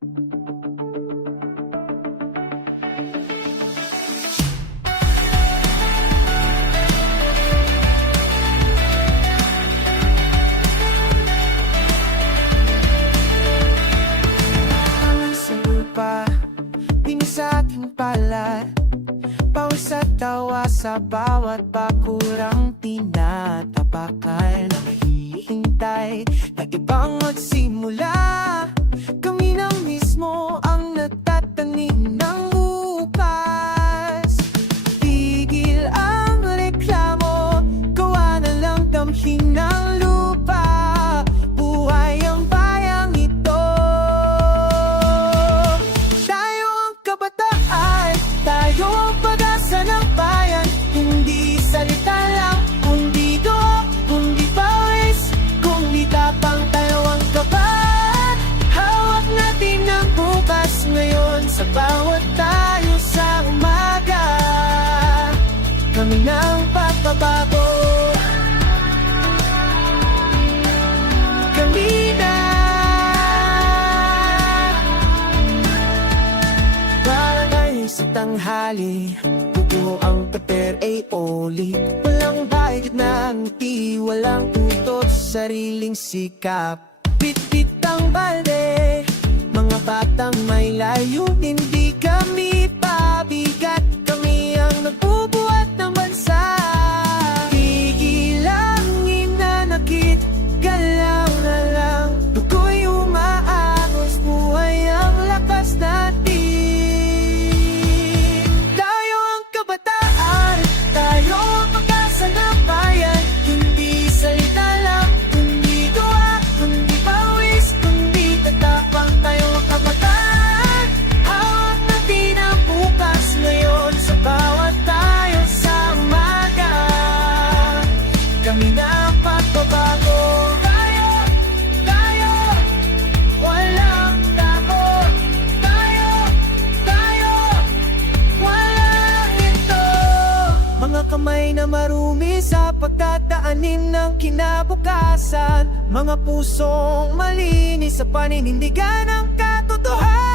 Sa lupa, tingin sa ating palad, pawis at tawa sa bawat bakurang tinatapakan na mahihintay na ibang magsimula. Kami na mismo ang natatanim ng bukas. Tigil ang reklamo, gawa na lang damhin ng lupa. Buhay ang bayang ito. Tayo ang kabataan, tayo ang pag-asa ng bayan. Hindi salita lang, kundi dugo, kundi pawis, kundi tapang. Tayo ang kabataan, hawak natin ang bukas ngayon. Sa bawat tayo sa umaga, kami ng pagbabago. Kami na. Parang ay sa tanghali, tutuho ang peper ay oli. Walang bayad na ngiti, walang tutot, sariling sikap. Bit-bit ang balde, mga batang may layo. Hindi kami pabigat, kami ang nagbubuhat ng bansa. Tigil ang inanakit, galaw na lang, tukoy umaagos, buhay ang lakas natin. Tayo ang kabataan, tayo ang pag-asa ng bayan. Hindi salita lang, kundi gawa, kundi pawis, kundi tatapang. Tayo ang kabataan, hawak natin ang bukas ngayon. Sa bawat tayo sa umaga, kami na ang pagbabago. Tayo, walang takot. Tayo, walang ito. Mga kamay na marumi sa pagtataanin ng kinabukasan. Mga pusong malinis sa paninindigan ng katotohanan.